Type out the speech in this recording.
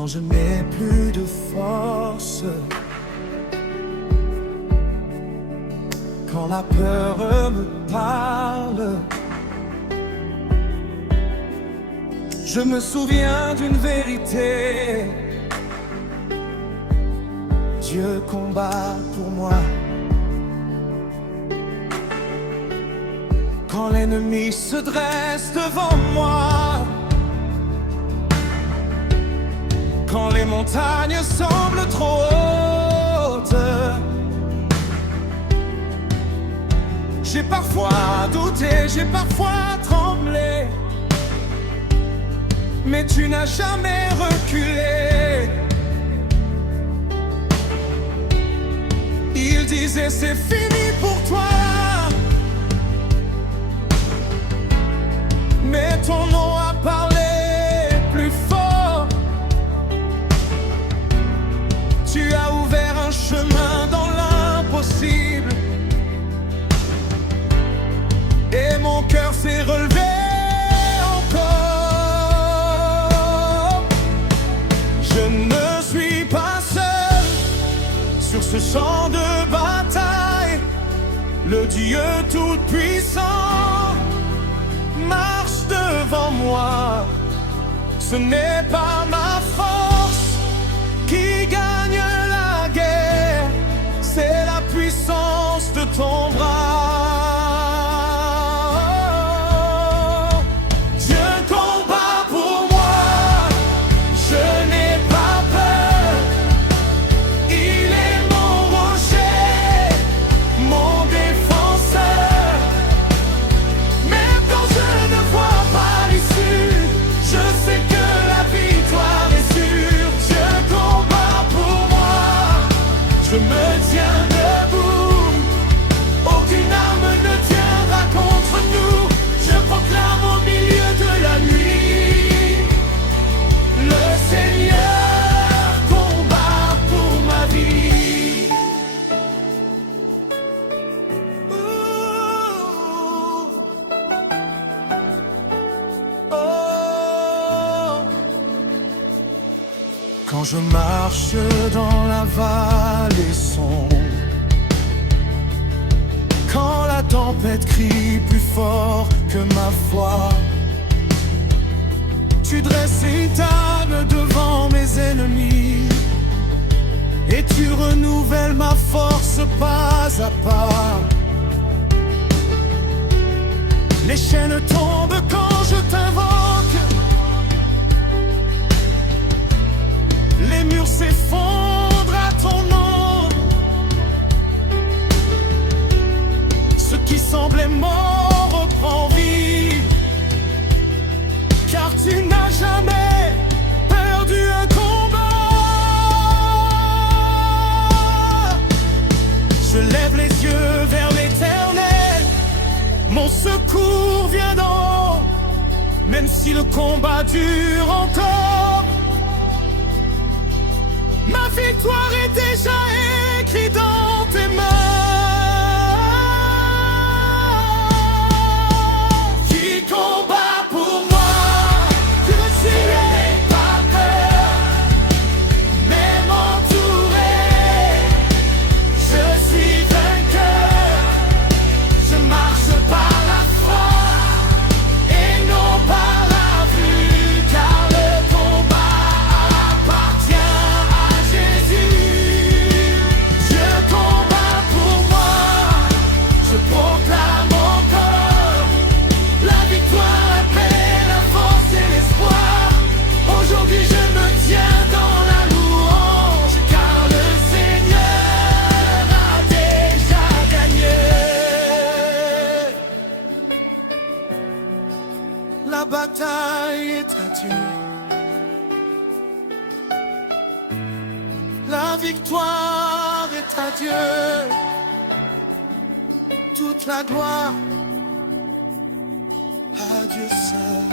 quand je n'ai plus de force, quand la peur me parle, je me souviens d'une vérité: Dieu combat pour moi. Quand l'ennemi se dresse devant moi, quand les montagnes semblent trop hautes, j'ai parfois douté, j'ai parfois tremblé, mais tu n'as jamais reculé. Il disait c'est fini pour toi, mais ton nom a parlé plus fort. Tu as ouvert un chemin dans l'impossible, et mon cœur s'est relevé encore. Je ne suis pas seul sur ce champ de bataille. Le Dieu tout-puissant marche devant moi. Ce n'est pas ma force qui gagne la guerre, c'est la puissance de ton bras. Dieu combat pour moi, je n'ai pas peur. Il est mon rocher, mon défenseur. Même quand je ne vois pas l'issue, je sais que la victoire est sûre. Dieu combat pour moi, je me tiens debout. Aucune arme ne tiendra contre nous. Je proclame au milieu de la nuit: le Seigneur combat pour ma vie. Oh. Quand je marche dans la vallée sombre, quand la tempête crie plus fort que ma foi, tu dresses une table devant mes ennemis, et tu renouvelles ma force pas à pas. Les chaînes tombent quand je t'invoque, les murs s'effondrent à ton nom. Ce qui semblait mort reprend vie, car tu n'as jamais perdu un combat. Je lève les yeux vers l'éternel, mon secours vient d'en haut. Même si le combat dure encore, ma victoire est déjà écrite dans tes mains. Qui combat pour moi? Je n'ai pas peur, même entouré, je suis vainqueur. Je marche par la foi et non par la vue, car le combat appartient à Jésus. Dieu combat pour moi, je proclame encore la victoire après la force et l'espoir. Aujourd'hui je me tiens dans la louange, car le Seigneur a déjà gagné. La bataille est à Dieu, la victoire est à Dieu. Toute la gloire à Dieu seul.